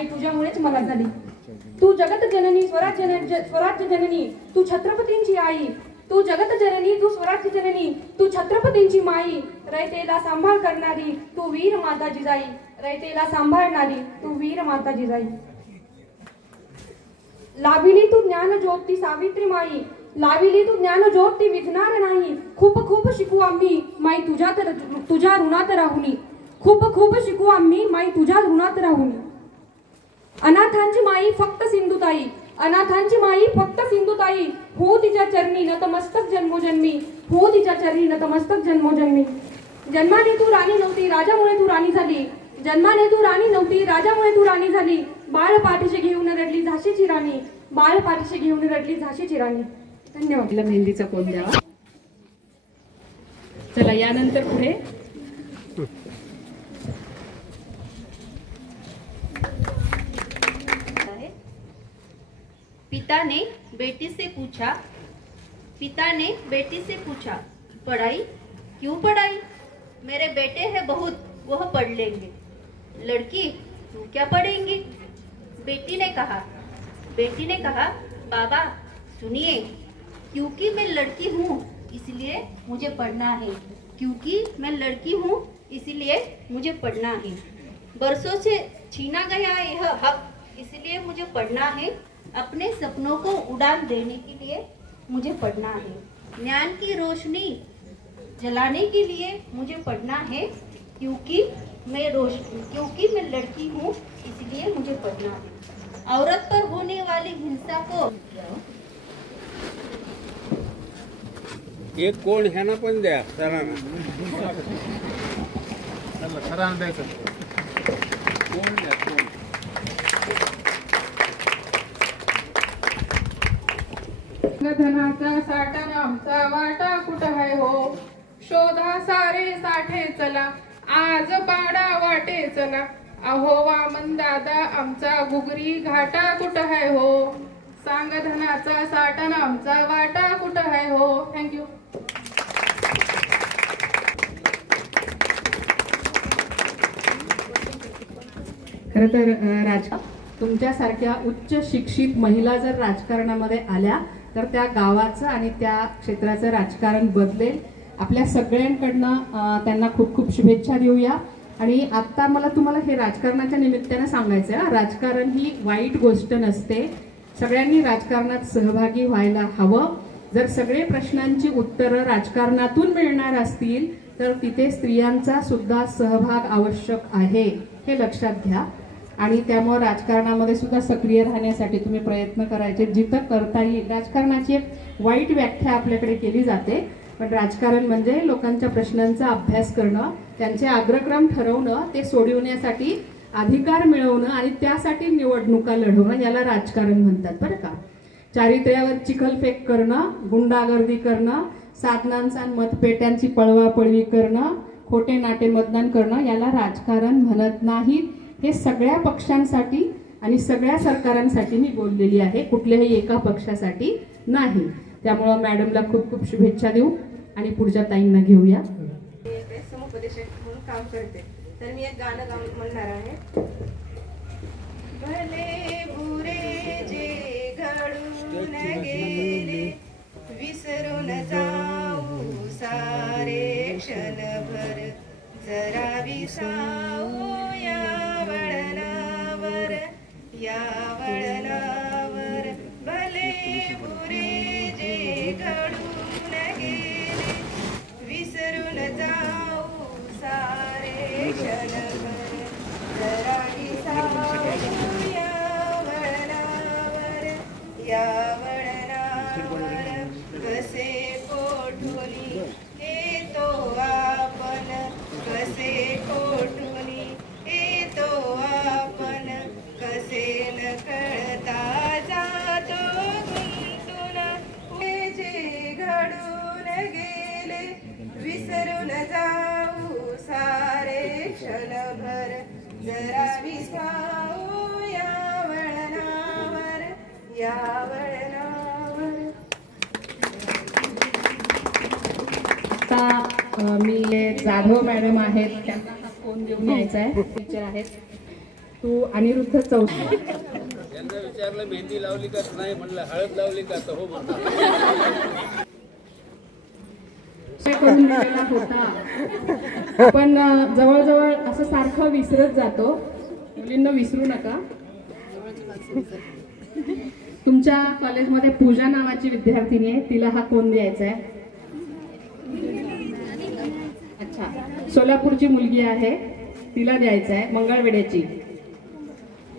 माई तुझ्यामुळेच मला झाली. तू जगत जननी स्वराज्य जननी, तू छत्रपतींची आई. तू जगत जननी, तू स्वराज्य जननी, तू छत्रपतींची माई. रयतेला सांभाळ करणारी तू वीर माता जिजाई. रयतेला सांभाळणारी तू वीर माता जिजाई. लाभिली तू ज्ञान ज्योती सावित्री माई. लाविली तू ज्ञान ज्योती विझणार नाही. खूप खूप शिकू आम्ही माई तुझ्या ऋणात राहुनी. खूप खूप शिकू आम्ही माई तुझ्या ऋणात राहुनी. अनाथांची माई फक्त सिंधुताई. अनाथांची माई फक्त सिंधुताई. हो तिच्या चरणी नतमस्तक जन्मोजन्मी. हो तिच्या चरणी नतमस्तक जन्मोजन्मी. जन्माने तू राणी नव्हती, राजामुळे तू राणी झाली. जन्माने तू राणी नव्हती, राजामुळे तू राणी झाली. बाळ पाठीशी घेऊन रडली झाशीची राणी. बाळ पाठीशी घेऊन रडली झाशीची राणी. धन्यवाद. मेहंदीचा कोण द्यावा. चला यानंतर पुढे पिता ने बेटी से पूछा, पिता ने बेटी से पूछा, पढ़ाई क्यों पढ़ाई? मेरे बेटे हैं बहुत, वह पढ़ लेंगे. लड़की तू क्या पढ़ेंगी? बेटी ने कहा बाबा सुनिए, क्योंकि मैं लड़की हूँ इसलिए मुझे पढ़ना है. क्योंकि मैं लड़की हूँ इसलिए मुझे पढ़ना है. बरसों से छीना गया यह हक, इसलिए मुझे पढ़ना है. अपने सपनों को उड़ान देने के लिए मुझे पढ़ना है. ज्ञान की रोशनी जलाने के लिए मुझे पढ़ना है. क्योंकि मैं लड़की हूँ इसलिए मुझे पढ़ना है. औरत पर होने वाली हिंसा को एक कोण ह्यांना पण द्या सरांना. सरांना द्यायचं. कोण द्या कोण. धनाचा साठा आमचा वाटा कुठं आहे हो. शोधा सारे साठे चला, आज पाडा वाटे चला. अहो वामन दादा आमचा गुगरी घाटा कुठं आहे हो. सांग धनाचा साठा आमचा वाटा कुठं आहे हो. थँक्यू. खरं तर तुमच्यासारख्या उच्च शिक्षित महिला जर राजकारणामध्ये आल्या तर त्या गावाचं आणि त्या क्षेत्राचं राजकारण बदलेल. आपल्या सगळ्यांकडनं त्यांना खूप खूप शुभेच्छा देऊया. आणि आता मला तुम्हाला हे राजकारणाच्या निमित्तानं सांगायचं आहे, राजकारण ही वाईट गोष्ट नसते. सगळ्यांनी राजकारणात सहभागी व्हायला हवं. जर सगळे प्रश्नांची उत्तरं राजकारणातून मिळणार असतील तर तिथे स्त्रियांचा सुद्धा सहभाग आवश्यक आहे, हे लक्षात घ्या. आणि त्यामुळे राजकारणामध्ये सुद्धा सक्रिय राहण्यासाठी तुम्ही प्रयत्न करायचे जिथं करता येईल. राजकारणाची एक वाईट व्याख्या आपल्याकडे केली जाते, पण राजकारण म्हणजे लोकांच्या प्रश्नांचा अभ्यास करणं, त्यांचे अग्रक्रम ठरवणं, ते सोडवण्यासाठी अधिकार मिळवणं आणि त्यासाठी निवडणुका लढवणं, याला राजकारण म्हणतात बरं का. चारित्र्यावर चिखलफेक करणं, गुंडागर्दी करणं, साधनांचा मतपेट्यांची पळवापळवी करणं, खोटे नाटे मतदान करणं, याला राजकारण म्हणत नाहीत. हे सगळ्या पक्षांसाठी आणि सगळ्या सरकारांसाठी मी बोललेली आहे, कुठल्याही एका पक्षासाठी नाही. त्यामुळं मॅडमला खूप खूप शुभेच्छा देऊ आणि पुढच्या ताईंना घेऊया. समुपदेशक म्हणून काम करते, तर मी एक गाणं म्हणणार आहे. भले बुरे जे घडून गेले विसरून जाऊ सारे क्षणभर. जरा विसाऊ या वळणावर, या वळणावर. भले बुरे जे घडून गेले विसरून जाऊ सारे क्षणभर. जरा विसाऊ या वळणावर, या वळणावर. कसे कोठुनी येतो आपण, कसे कोठुनी येतो आपण. कसे न कळता जातो गुंतून. जे घडून गेले विसरून जाऊ सारे क्षणभर. जरा विसाऊ या वळणावर, या वळणावर. आता मी जाधव मॅडम आहेत, त्यांना फोन देऊन यायचा आहे. टीचर आहेत. तू अनिरुद्ध चौथी यांना विचारलं मेहंदी लावली का नाही, म्हणलं हळद लावली का, तर हो म्हणतात. करून दिलेला होता. आपण जवळजवळ असं सारखं विसरत जातो. मुलींना विसरू नका. तुमच्या कॉलेजमध्ये पूजा नावाची विद्यार्थिनी आहे, तिला हा कोण द्यायचा आहे? अच्छा, सोलापूरची मुलगी आहे, तिला द्यायचा आहे मंगळवेड्याची.